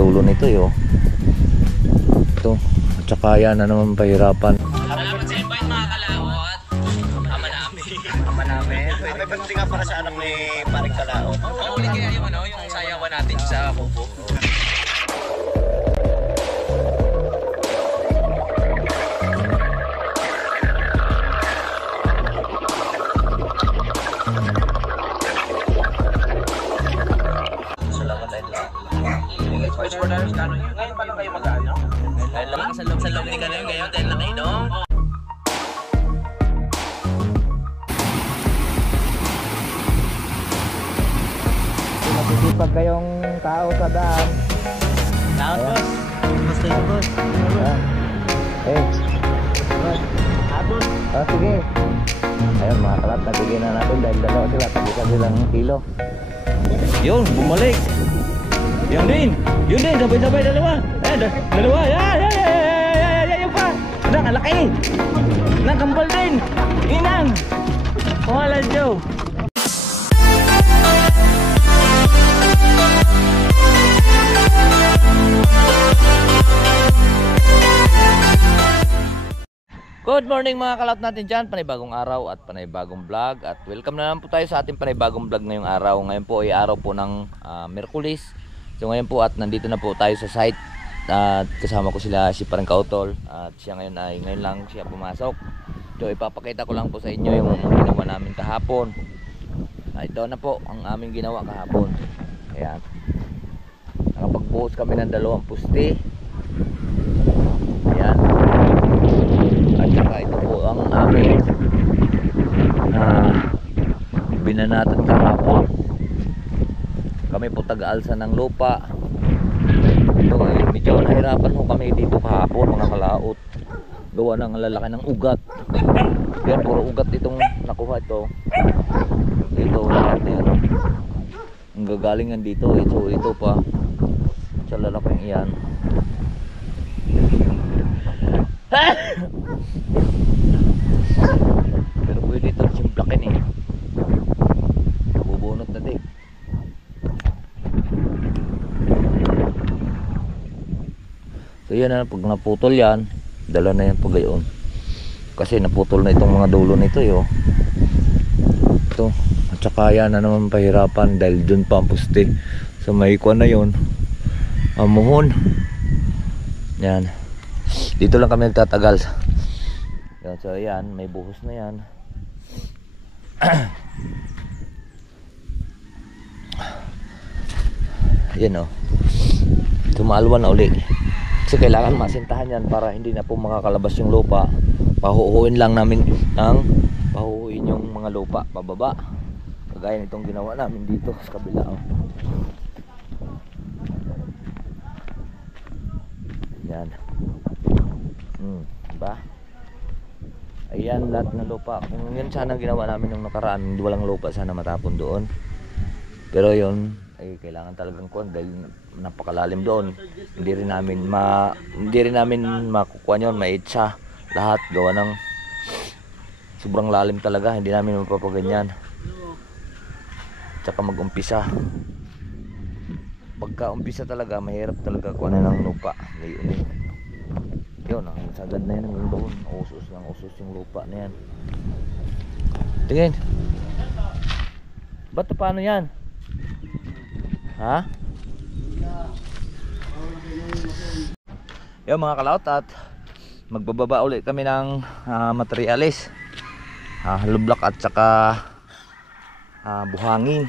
dulo nito yo. Ito, at saka yan na naman pahirapan. Salamat sa invite mga kalawat. Ama namin. Ama namin. May pati nga para sa anak ni Paring Kalao. Oo, ulit kaya yung ano, yung sayawan natin sa kubo. First for dollars kano yun? Ngayon pa lang kayo mag-ano? Dahil lang sa loob ni kano yun ngayon dahil na nainom. Masisipag kayong tao sa daan. Down boss. Basta yun boss. Eh, sige. Ayun mga kalat, nabigyan na natin dahil dalawa sila, tagisan silang kilo. Yun, bumalik. Yun din, sabay-sabay dalawa. Dalawa, yan pa. Nang, alaki. Nang, kambal din. Inang. Wala, Joe. Good morning mga kalot natin dyan, panibagong araw at panibagong vlog. At welcome na naman po tayo sa ating panibagong vlog ngayong araw. Ngayon po ay araw po ng Miyerkules. So ngayon po at nandito na po tayo sa site. At kasama ko sila si Paring Kautol. At siya ngayon lang siya pumasok. So ipapakita ko lang po sa inyo yung ginawa namin kahapon. Ito na po ang aming ginawa kahapon. Ayan. Nakapagbuhos kami ng 2 puste. Ayan. At saka ito po ang aming binanatan kahapon. Kami po taga-alsa ng lupa. So, medyo nahirapan po kami dito kahapon mga kalaot. Gawa ng lalaki ng ugat. Yan, puro ugat itong nakuha ito. Dito, lahat na yan. Ang gagalingan dito. So, ito pa. Sa lalaking iyan. Pero pwede ito simplakin eh. Bubunot na din. So yan na, pag naputol yan, dala na yan pag gayon. Kasi naputol na itong mga dulo nito yo. Ito, at saka yan na naman pahirapan dahil dun pa ang puste. So may kuwan na yun, amuhon. Yan, dito lang kami nagtatagal. Yan, so yan, may buhos na yan. Yan o, tumalwan na uli. Kasi kailangan masintahan yan para hindi na po makakalabas yung lupa. Pahuhuin lang namin pahuhuin yung mga lupa pababa. Kagaya nitong ginawa namin dito sa kabila oh. Yan. Diba? Ayan lahat ng lupa. Kung yun sana ginawa namin nung nakaraan, walang lupa sana matapon doon. Pero yun ay kailangan talagang kuwan dahil napakalalim doon. Hindi rin namin makukuha yun, maitsa lahat gawa ng sobrang lalim talaga. Hindi namin mapapaganyan. Tsaka mag-umpisa. Pagka umpisa talaga mahirap talaga kuha na ng lupa. Ngayon yun, ang sagad na yan hanggang doon. Usos yung lupa na yan. Tingin. Ba't paano yan? Ha? Yung mga kalaot at magbababa ulit kami ng materialis. Lublak at saka buhangin.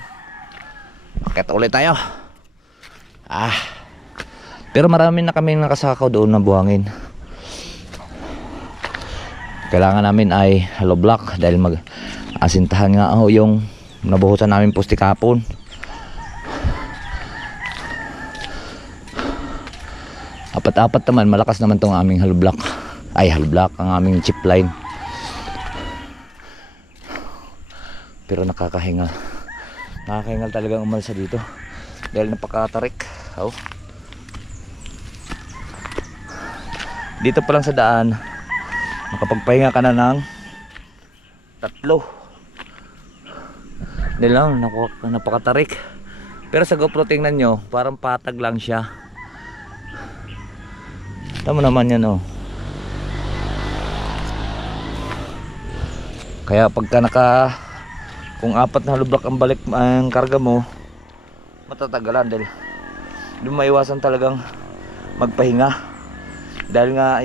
Pakita ulit tayo. Pero marami na kami nakasakaw doon na buhangin. Kailangan namin ay hollow block dahil mag-asintahan nga yung nabuhusan namin pusti kapon. Apat-apat naman, malakas naman tong aming hollow block. Ay, hollow block ang aming chip line. Pero nakakahingal. Nakakahingal talagang umalsa dito dahil napakatarik. Dito pa lang sa daan makapagpahinga ka na ng 3 dahil lang napakatarik. Pero sa GoPro tingnan nyo parang patag lang siya. Tama naman yan, oh. Kaya pagka kung 4 na haloblak ang balik ang karga mo, matatagalan dahil hindi mo maiwasan talagang magpahinga dahil nga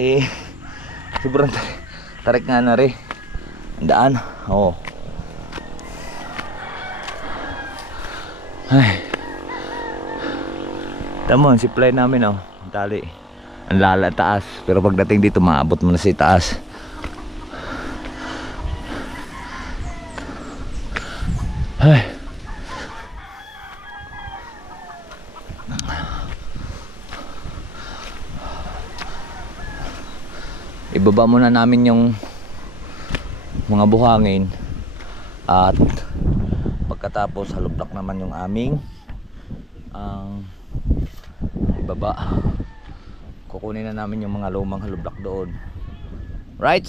sobrang tarik nga na rin ang daan. Oo. Ay, tamo ang supply namin, oh, ang tali ang lala taas, pero pagdating dito maabot mo na sa taas. Ay. Ibaba muna namin yung mga buhangin at pagkatapos haloblak naman yung aming ibaba. Kukunin na namin yung mga lumang haloblak doon. Right?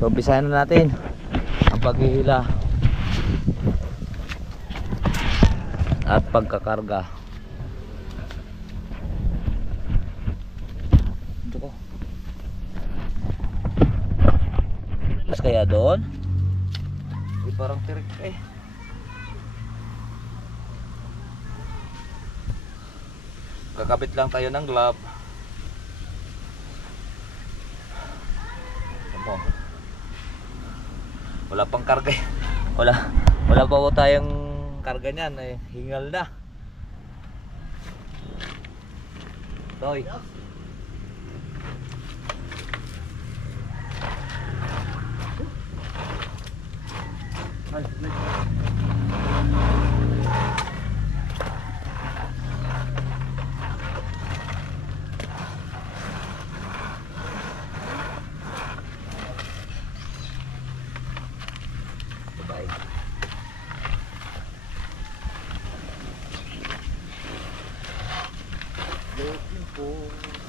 So umpisahan na natin ang paghihila at pagkakarga. Ito ko. Mas kaya doon? Parang tirik eh. Kakabit lang tayo ng glove. Ito. Wala pang karga. Wala pa po tayong karga niyan, hingal na. Toy. Looking for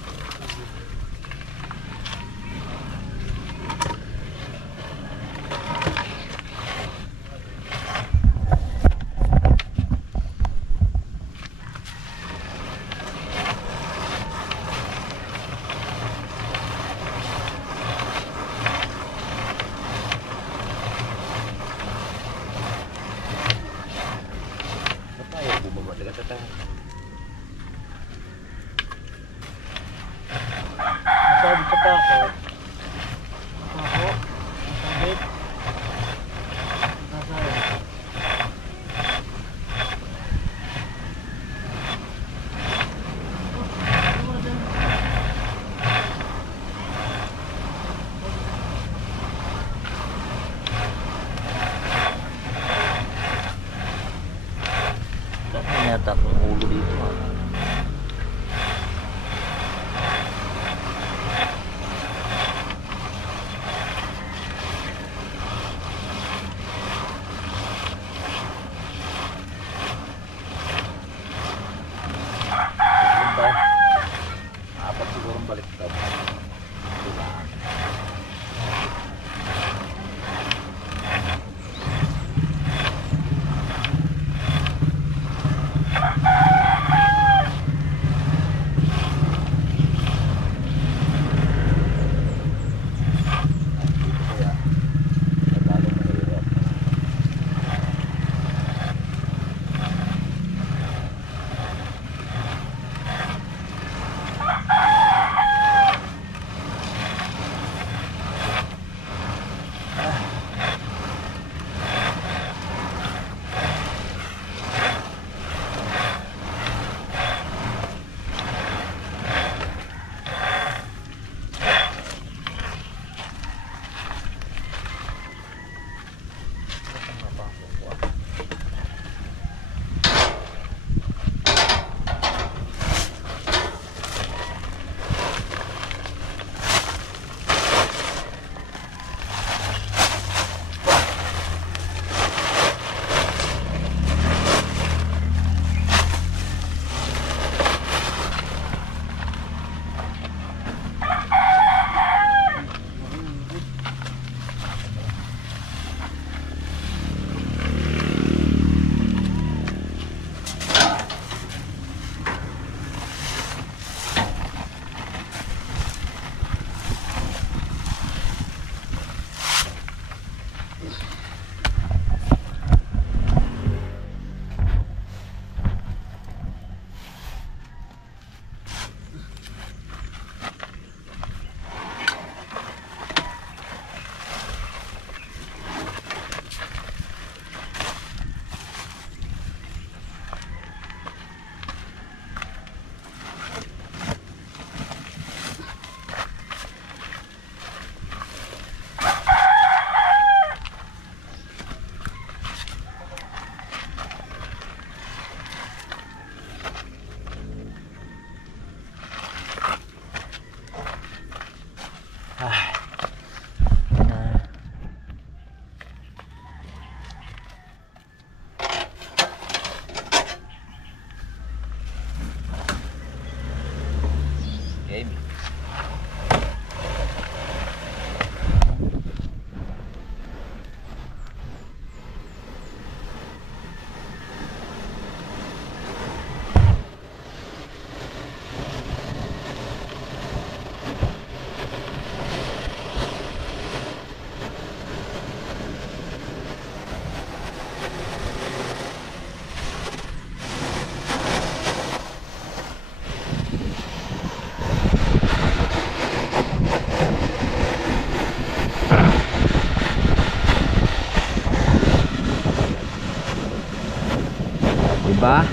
Diba?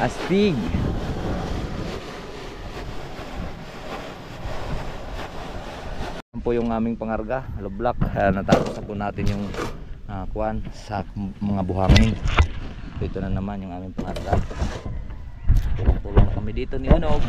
Astig. Yan po yung aming pangarga, lublak. Natapos na po natin yung kuwan sa mga buhangin. Dito na naman yung aming pangarga. Tulong kami dito ni Anog.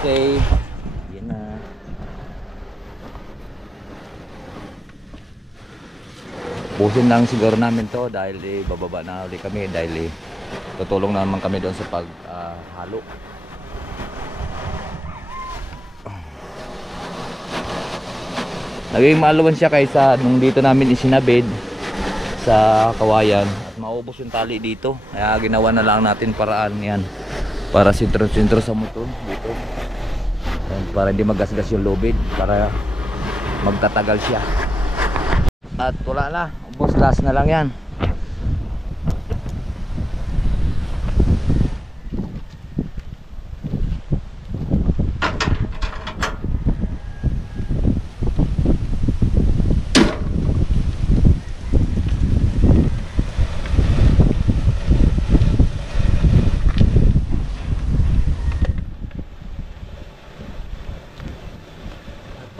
Okay, yan na. Pusin lang siguro namin to dahil bababa na ulit kami dahil tutulong naman kami doon sa paghalo. Naging maaluwan siya kaysa nung dito namin isinabid sa kawayan at maubos yung tali dito. Kaya ginawa na lang natin paraan yan para sintro-sintro sa motor dito. Para hindi magasgas yung lubid, para magtatagal siya. At wala na, ubos, last na lang yan.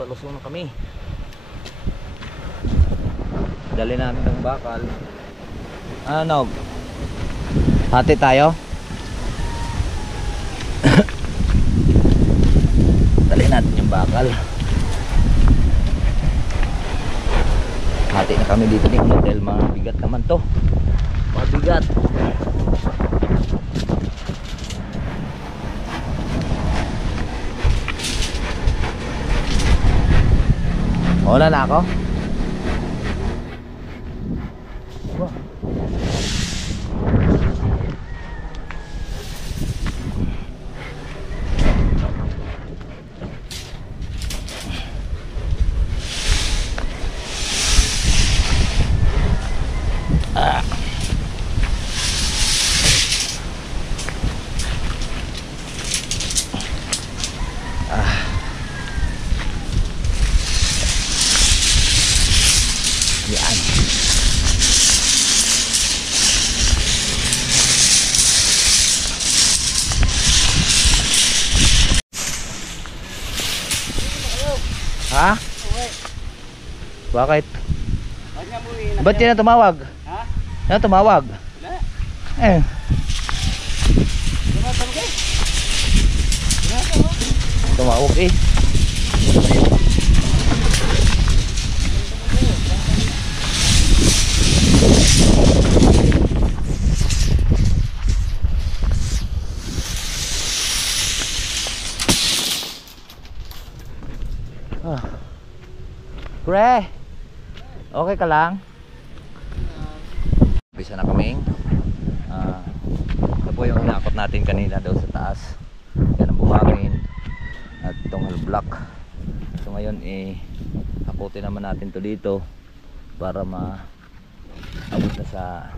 Palusong na kami. Dali namin ng bakal. Ano? Hati tayo? Dali natin yung bakal. Hati na kami dito ni Hotel. Mabigat naman to. Mabigat. Wala na ako. Yan. Ha? Bakit? Ba't yan na tumawag? Ha? Yan na tumawag? Wala. Eh. Tumawag eh. Pre, okay ka lang? Bisa na kaming ito po yung hinakot natin kanina daw sa taas. Yan ang buhangin at itong halblock. So ngayon hakutin naman natin to dito para maabot na sa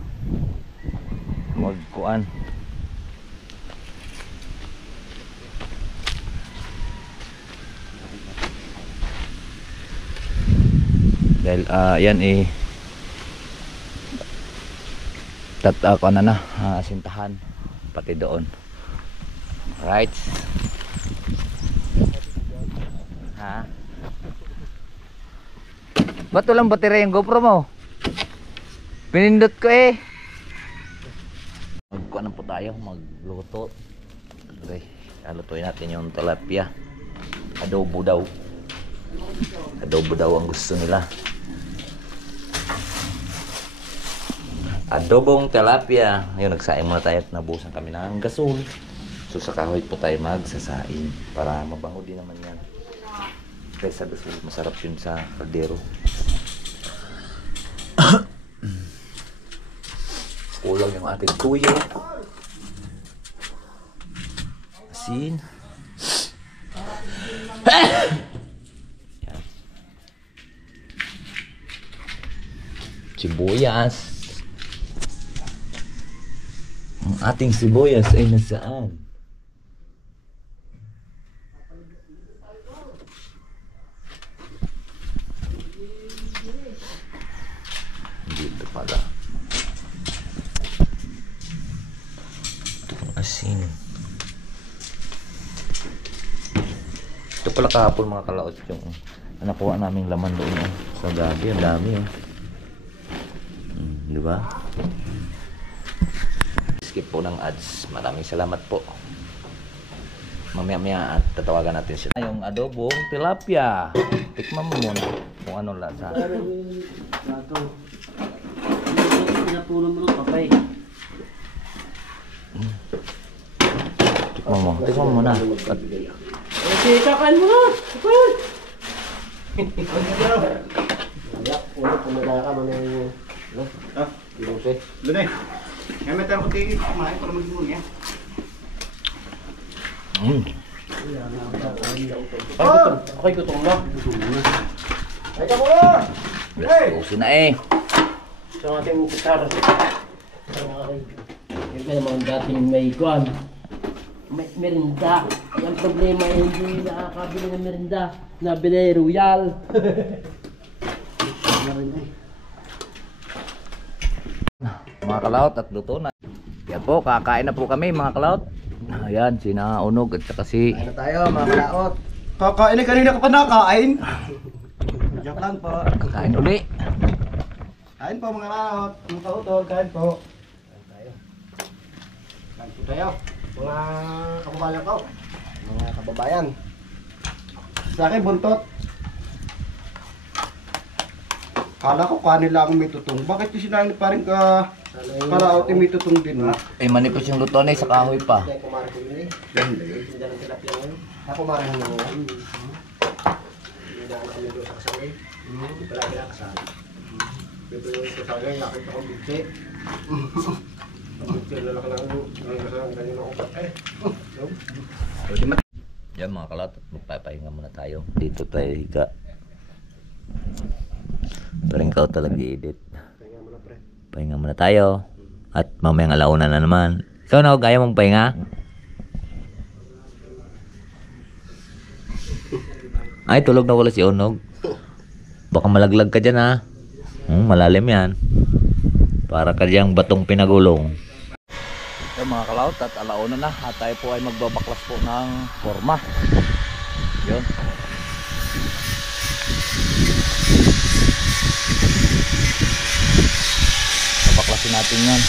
magkuan. Dahil yan ako na asintahan pati doon. Right? Ha? Ba't walang baterya yung GoPro mo? Pinindot ko eh. Magkuha na po tayo, magluto. Okay, alutuin natin yung tilapia. Adobo daw. Adobo daw ang gusto nila. Adobong tilapia. Ngayon, nagsaing muna tayo at nabusan kami ng gasol. So sa kahoy po tayo magsasaing para mabango din naman yan. Kaysa gasol, masarap yun sa kaldero. Kulang yung ating tuyo. Asin. Yan. Sibuyas. Ang ating sibuyas ay nasaan? Dito pala. Ito ang asin. Ito pala kahapon mga kalaot yung nakuha naming laman doon sa gabi. Ang dami di ba? Skip po ng ads. Maraming salamat po. Mamaya at tatawagan natin siya. Yung adobong tilapia. Tikman mo muna kung ano lasa. Tikman mo. Tikman mo na. Kakan mo! Lunay. Ngayon tayo ko tingin kumain para mag-imun niya. Okay, gutom na. Ay ka muna! Gusto na eh. Sa ating kutsara. Yung naman dating may guan. May merinda. Yung problema ay hindi nakakabili ng merinda. Nabili Royal. Mga kalaot at luto na. Yan po, kakain na po kami mga kalaot. Ayan, sina Unog at saka si... Ano tayo mga kalaot? Kakain na kanina ka pa nakain. Joke lang po. Kakain uli. Kain po mga kalaot. Mga kautol, kain po. Kain po tayo. Mga kababayan ko. Mga kababayan. Sa akin buntot. Kala ko kanin lang may tutong. Bakit yung sinayin pa rin ka kalaot may tutong din? Eh, manipis yung luto na eh, sa kahoy pa. Ako marang mo. Hindi na kami doon sa kasaway. Hindi pala kinakasal. Dito yung kasaway, nakita ko bitse. Bitse na lang lang ang kasaway, ganyan ako pat eh. Yan mga kalaot, magpapahinga muna tayo. Dito tayo higa. Pero ikaw talaga i-edit. Pahinga muna tayo. At mamayang alauna na naman. Ikaw na, kaya mong pahinga? Ay, tulog na wala si Unog. Baka malaglag ka dyan ha. Malalim yan. Para ka diyang batong pinagulong. Yung mga kalaot at alauna na. At tayo po ay magbabaklas po ng forma. Yun. Baklasin natin yan.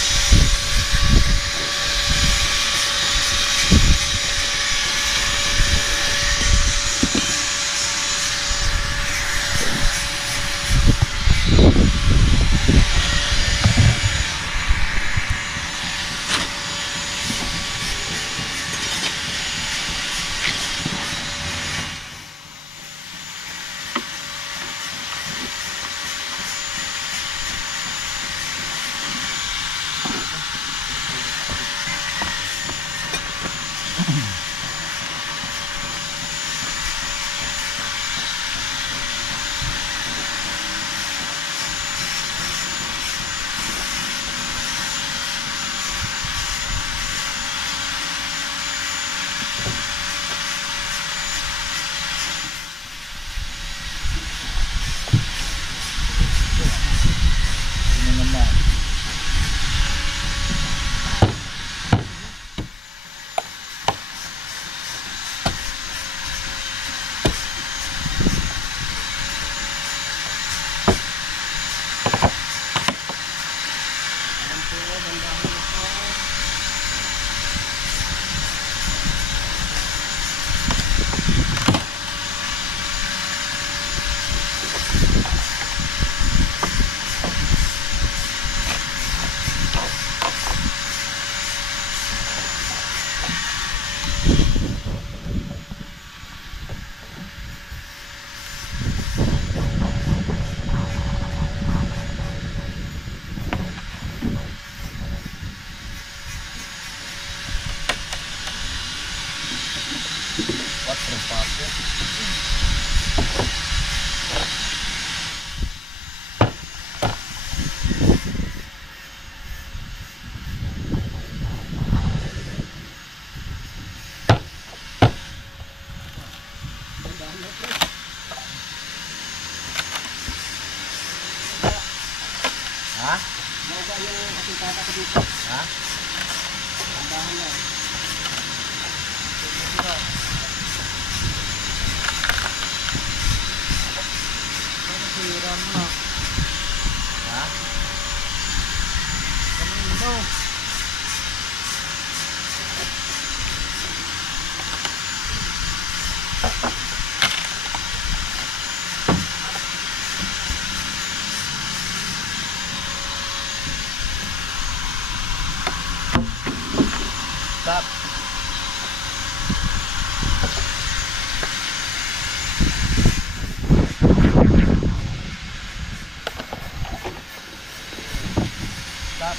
Ha? Mauga yung ating tata ko dito. Ha? Tambahan na. Ha? Stop. Stop.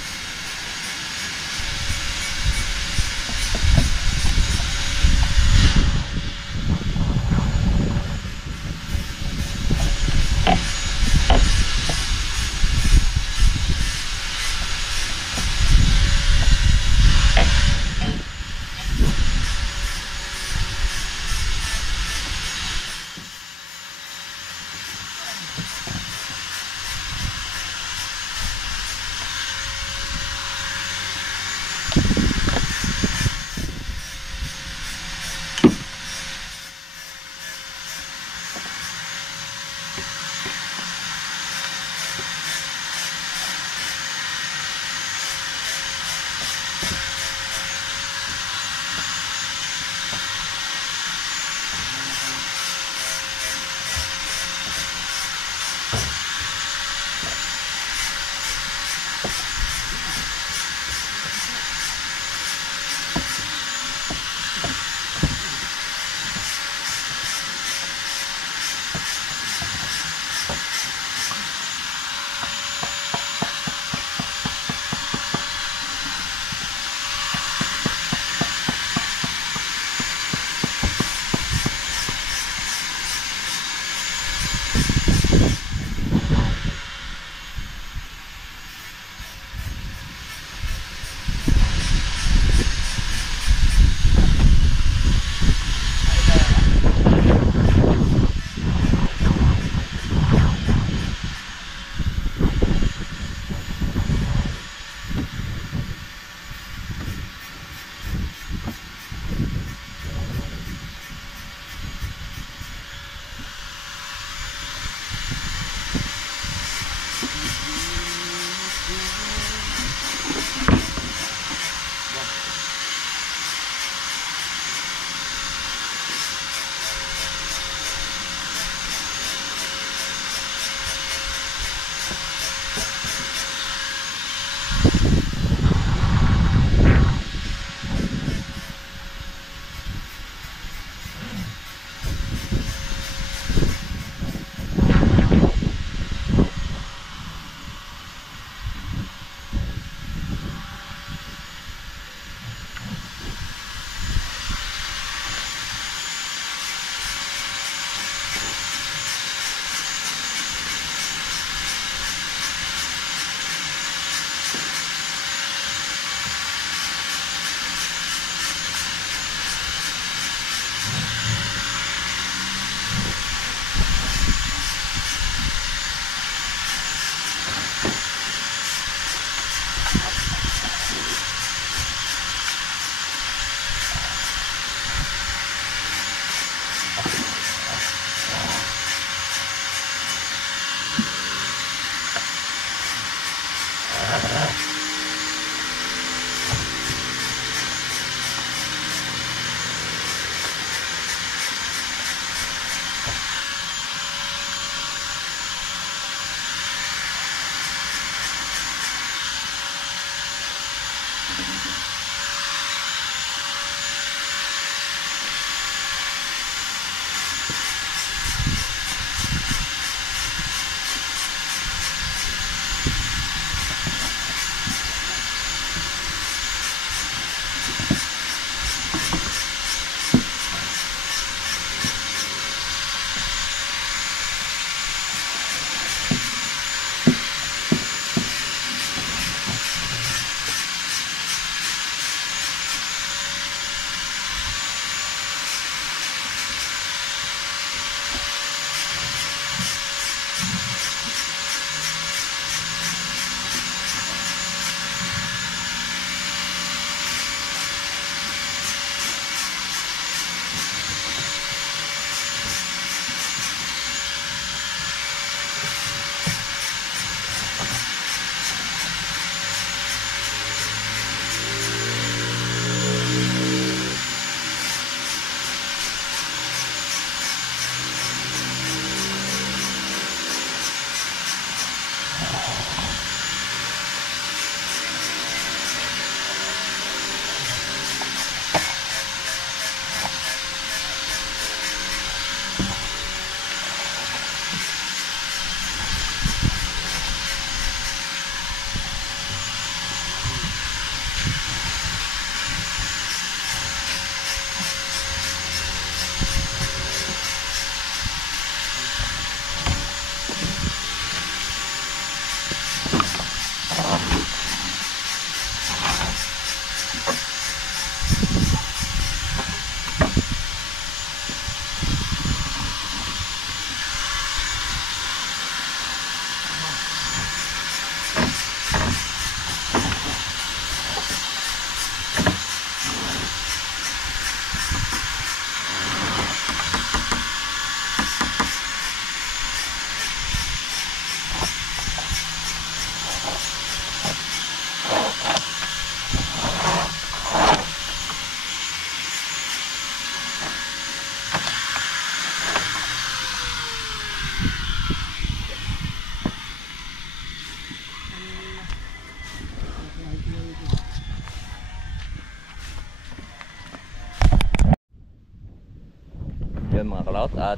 Yun mga kalaot, at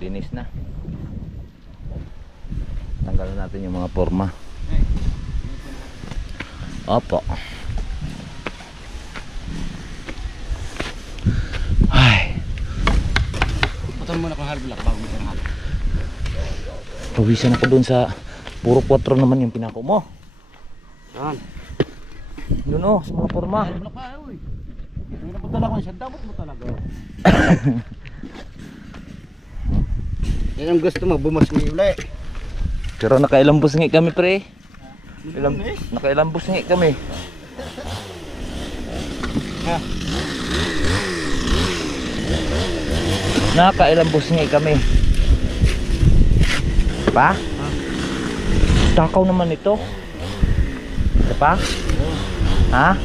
dinis na. Tanggalan natin yung mga forma. Opo. Ay, Putol muna kung halbulak bago mo ang halbulak. pawisan ako dun sa puro 4 naman yung pinako mo. Saan? Yun o, sa mga forma. Halbulak pa uy. Hindi na putol ako siya. Dapat mo talaga. Yan ang gusto mo, bumas ni uli. Pero nakailang busngi kami pre. Nakailang busngi kami. Ha? Nakailang busngi kami. Pa? Takaw naman ito. Ito pa? Ha?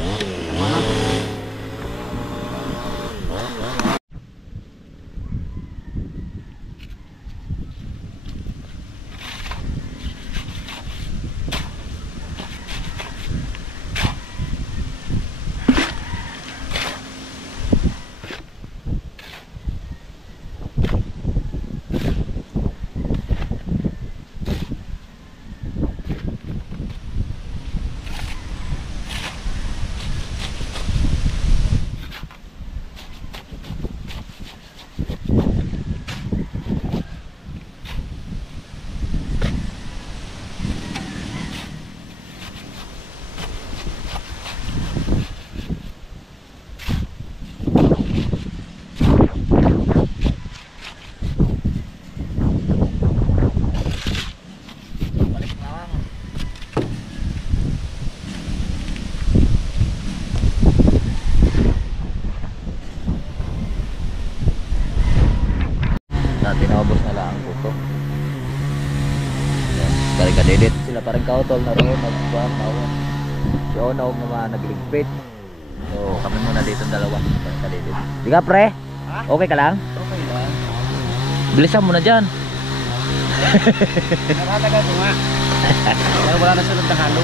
Tinawabos na lang ang puto. Kari kadedit sila parang kautol na roon nagbuwan naon. Si Onaw naman nagligpit. So kami muna dito dalawa parang kadedit. Di ka pre? Okay ka lang? Okay lang. Bilisan mo na dyan. Nakatagal ko nga. Kaya wala na sunod na halo.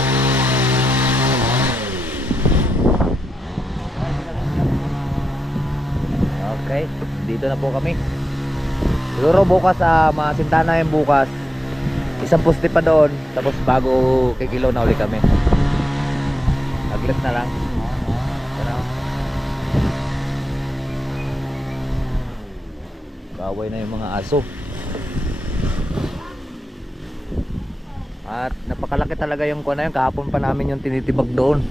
Okay, dito na po kami. Siguro bukas masintana yung bukas. Isang poste pa doon. Tapos bago kikilaw na uli kami. Aglit na lang. Tara. Baway na yung mga aso. At napakalaki talaga yung kuha na yun. Kahapon pa namin yung tinitibag doon.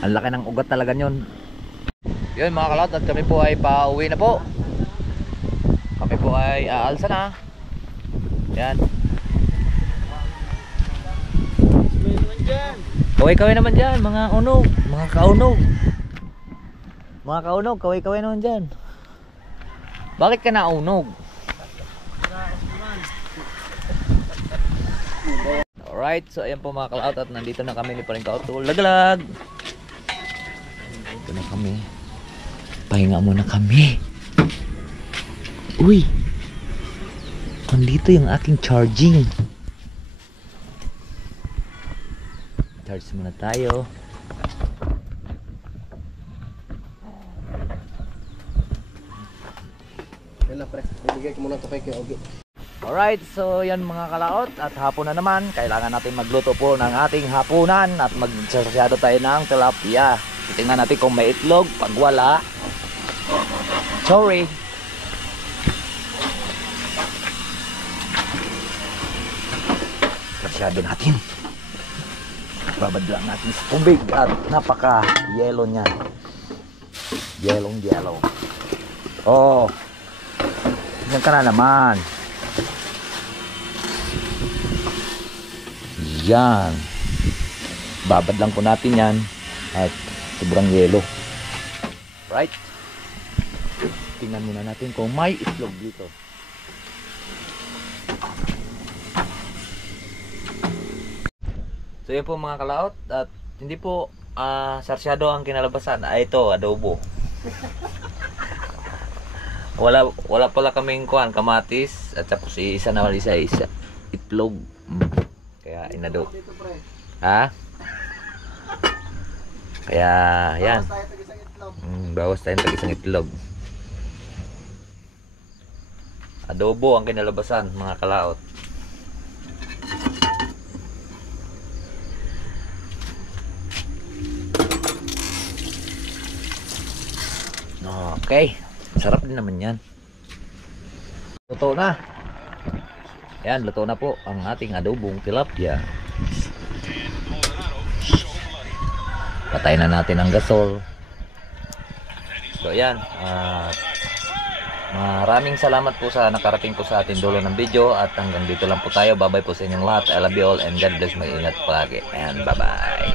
Ang laki ng ugat talaga yun. Yun mga kalot, at kami po ay pauwi na po. Kami po ay aalsa na. Yan. Kaway-kaway naman dyan, mga unog. Mga kaunog. Mga kaunog, kaway-kaway naman dyan. Bakit ka naunog? Alright, so ayan po mga kalot, at nandito na kami ni Paring Kautol. Lagalag! Dito na kami. Pahinga muna kami. Uy! Nandito yung aking charging. Charge muna tayo. Yan lang pre, bibigay ko muna ito kay Ogie. Alright, so yan mga kalaot. At hapon na naman, kailangan natin magluto po ng ating hapunan. At magsasyado tayo ng tilapia. Titingnan natin kung may itlog. Pag wala, sorry. Sasyado natin. Babad lang natin sa tubig. At napaka yellow niya. Yellow. Oh, yan ka na naman. Yan. Babad lang po natin yan. At sobrang yelo. Right? Tingnan muna natin kung may itlog dito. So yun po mga kalaot. At hindi po sarsyado ang kinalabasan. Ito, adobo. Wala pala kaming kuhan, kamatis. At tapos isa itlog. Kaya inado. Ha? Kaya yan. Bawas tayo ng isang itlog. Adobo ang kinalabasan mga kalaot. Okay. Sarap din naman yan. Luto na. Yan, luto na po ang ating adobong tilapia. Patayin na natin ang gasol. So yan, maraming salamat po sa nakarating po sa ating dulo ng video. At hanggang dito lang po tayo. Bye bye po sa inyong lahat. I love you all and God bless. Mag-ingat palagi. And bye bye.